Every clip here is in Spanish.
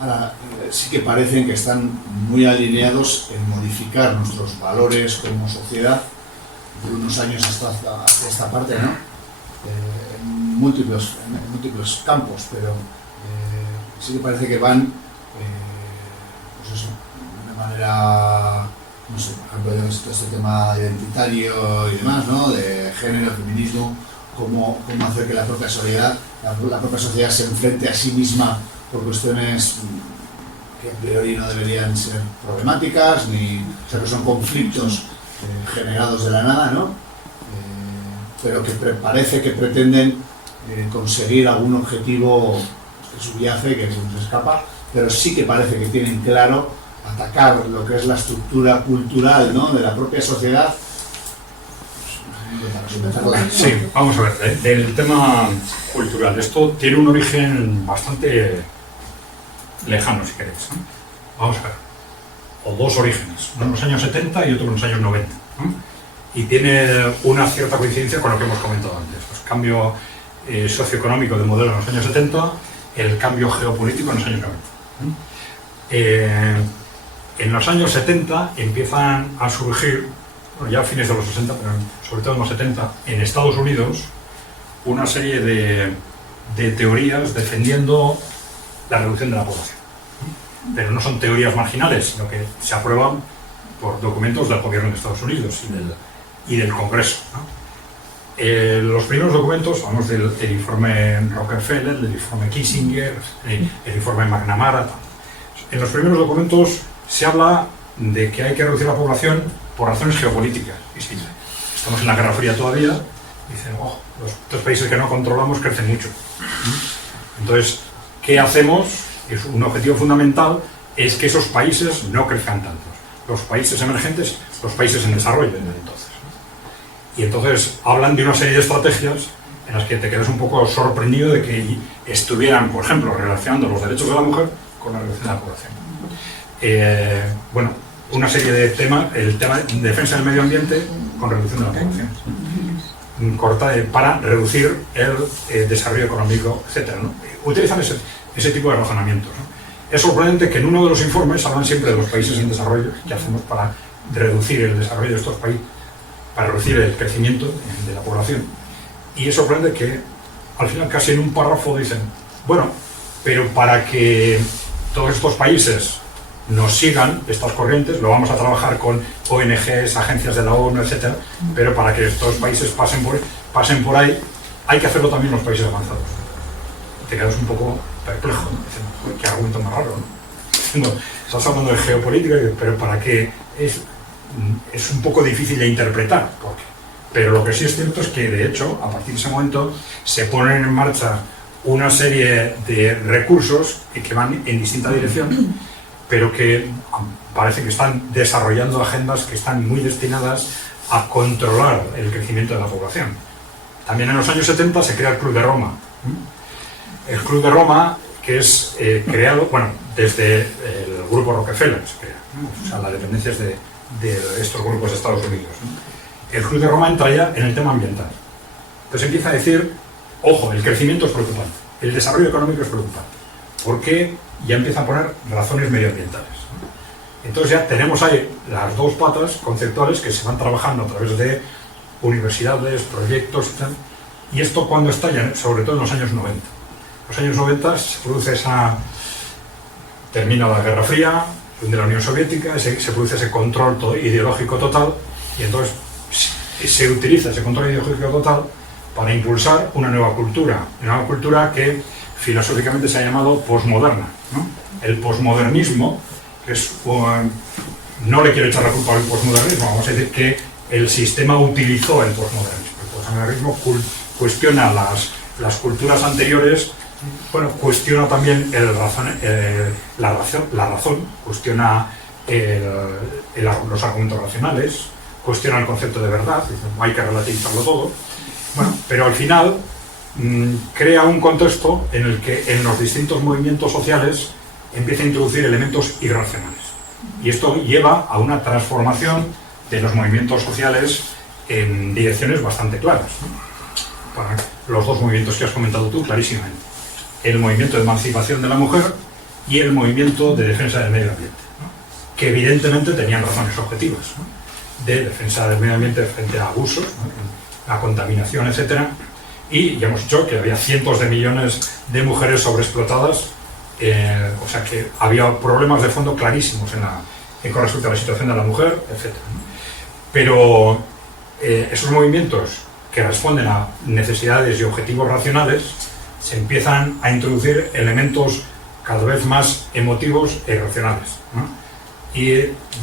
Ahora, sí que parecen que están muy alineados en modificar nuestros valores como sociedad de unos años hacia esta parte, ¿no? En múltiples campos, pero sí que parece que van, pues eso, de una manera, no sé, por ejemplo, este tema identitario y demás, ¿no? De género, feminismo, cómo hacer que la propia sociedad se enfrente a sí misma por cuestiones que a priori no deberían ser problemáticas, o sea, que son conflictos generados de la nada, ¿no? Pero que parece que pretenden conseguir algún objetivo que subyace, que se nos escapa, pero sí que parece que tienen claro atacar lo que es la estructura cultural, ¿no?, de la propia sociedad. Sí, vamos a ver, del tema cultural, esto tiene un origen bastante lejano, si queréis, ¿no? Vamos a ver, o dos orígenes, uno en los años 70 y otro en los años 90, ¿no? Y tiene una cierta coincidencia con lo que hemos comentado antes, pues cambio socioeconómico del modelo en los años 70, el cambio geopolítico en los años 90. En los años 70 empiezan a surgir, bueno, ya a fines de los 60, pero sobre todo en los 70, en Estados Unidos, una serie de teorías defendiendo la reducción de la población. Pero no son teorías marginales, sino que se aprueban por documentos del gobierno de Estados Unidos y del Congreso, ¿no? Los primeros documentos, vamos del informe Rockefeller, del informe Kissinger, el informe McNamara. En los primeros documentos se habla de que hay que reducir la población por razones geopolíticas. Y si estamos en la Guerra Fría todavía, dicen, los países que no controlamos crecen mucho. Entonces, ¿qué hacemos? Es un objetivo fundamental, es que esos países no crezcan tanto. Los países emergentes, los países en desarrollo, entonces. Y entonces hablan de una serie de estrategias en las que te quedas un poco sorprendido de que estuvieran, por ejemplo, relacionando los derechos de la mujer con la reducción de la población. Bueno, una serie de temas, el tema de defensa del medio ambiente con reducción de la población. Para reducir el desarrollo económico, etc., ¿no? Utilizan ese tipo de razonamientos, ¿no? Es sorprendente que en uno de los informes hablan siempre de los países en desarrollo, que hacemos para reducir el desarrollo de estos países, para reducir el crecimiento de la población. Y es sorprendente que al final casi en un párrafo dicen, bueno, pero para que todos estos países nos sigan estas corrientes, lo vamos a trabajar con ONGs, agencias de la ONU, etc., pero para que estos países pasen por ahí, hay que hacerlo también los países avanzados. Te quedas un poco perplejo, ¿no? Dicen, qué argumento más raro, ¿no? No, estás hablando de geopolítica, pero para qué es un poco difícil de interpretar, pero lo que sí es cierto es que, de hecho, a partir de ese momento se ponen en marcha una serie de recursos que van en distinta dirección, pero que parece que están desarrollando agendas que están muy destinadas a controlar el crecimiento de la población. También en los años 70 se crea el Club de Roma. El Club de Roma, que es creado, bueno, desde el grupo Rockefeller, se crea, ¿no? O sea, las dependencias de estos grupos de Estados Unidos, ¿no? El Club de Roma entra ya en el tema ambiental. Entonces empieza a decir, ojo, el crecimiento es preocupante, el desarrollo económico es preocupante, porque ya empieza a poner razones medioambientales, ¿no? Entonces ya tenemos ahí las dos patas conceptuales que se van trabajando a través de universidades, proyectos, etc. Y esto cuando estalla, sobre todo en los años 90. En los años 90 se produce termina la Guerra Fría, de la Unión Soviética, se produce ese control ideológico total, y entonces se utiliza ese control ideológico total para impulsar una nueva cultura que filosóficamente se ha llamado posmoderna, ¿no? El posmodernismo, que es, no le quiero echar la culpa al posmodernismo, vamos a decir que el sistema utilizó el posmodernismo. El posmodernismo cuestiona las culturas anteriores, bueno, cuestiona también la razón, cuestiona los argumentos racionales, cuestiona el concepto de verdad, hay que relativizarlo todo. Bueno, pero al final crea un contexto en el que en los distintos movimientos sociales empieza a introducir elementos irracionales. Y esto lleva a una transformación de los movimientos sociales en direcciones bastante claras, ¿no? Para los dos movimientos que has comentado tú, clarísimamente. El movimiento de emancipación de la mujer y el movimiento de defensa del medio ambiente, ¿no? Que evidentemente tenían razones objetivas, ¿no? De defensa del medio ambiente frente a abusos, ¿no? La contaminación, etcétera. Y ya hemos dicho que había cientos de millones de mujeres sobreexplotadas, o sea que había problemas de fondo clarísimos con respecto a la situación de la mujer, etcétera, ¿no? Pero esos movimientos que responden a necesidades y objetivos racionales se empiezan a introducir elementos cada vez más emotivos e irracionales, ¿no? Y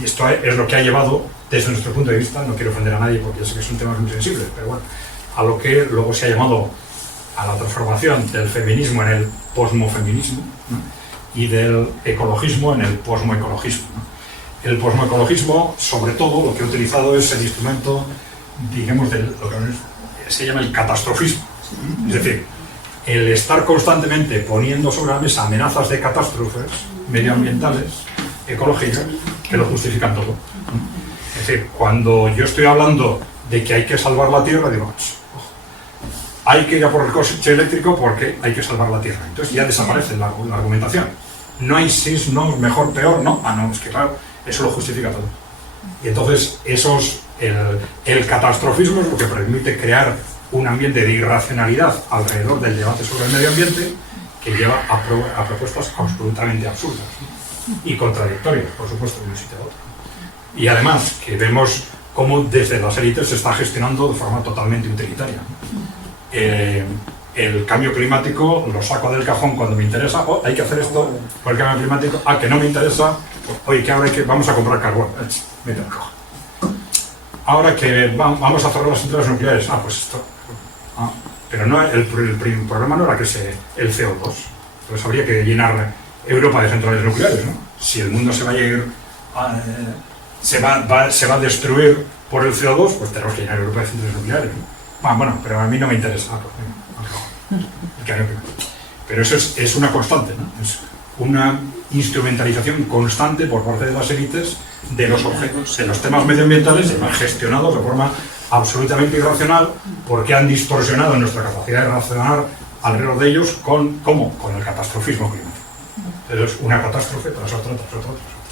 esto es lo que ha llevado, desde nuestro punto de vista, no quiero ofender a nadie porque yo sé que son temas muy sensibles, pero bueno, a lo que luego se ha llamado a la transformación del feminismo en el posmofeminismo, ¿no? Y del ecologismo en el posmoecologismo, ¿no? El posmoecologismo, sobre todo, lo que ha utilizado es el instrumento, digamos, de lo que se llama el catastrofismo. Es decir, el estar constantemente poniendo sobre la mesa amenazas de catástrofes medioambientales, ecológicas, que lo justifican todo. Es decir, cuando yo estoy hablando de que hay que salvar la Tierra, digo, hay que ir a por el coche eléctrico porque hay que salvar la Tierra. Entonces ya desaparece la argumentación. No hay sis, no, mejor, peor, no. No, es que claro, eso lo justifica todo. Y entonces el catastrofismo es lo que permite crear un ambiente de irracionalidad alrededor del debate sobre el medio ambiente que lleva a propuestas absolutamente absurdas, ¿no? Y contradictorias, por supuesto, de un sitio a otro. Y además que vemos cómo desde las élites se está gestionando de forma totalmente utilitaria, ¿no? El cambio climático lo saco del cajón cuando me interesa, hay que hacer esto por el cambio climático, que no me interesa, oye, que ahora vamos a comprar carbón, mete el cajón. Ahora que vamos a cerrar las centrales nucleares, pues esto. Pero no, el problema no era que el CO2, entonces habría que llenar Europa de centrales nucleares, ¿no? Si el mundo se va a ir, se va a destruir por el CO2, pues tenemos que llenar Europa de centrales nucleares, ¿no? Bueno, pero a mí no me interesa, pero eso es una constante, ¿no? Es una instrumentalización constante por parte de las élites de los objetos, de los temas medioambientales, gestionados de forma absolutamente irracional, porque han distorsionado nuestra capacidad de razonar alrededor de ellos con el catastrofismo climático. Entonces, una catástrofe tras otra, tras otra, tras otra.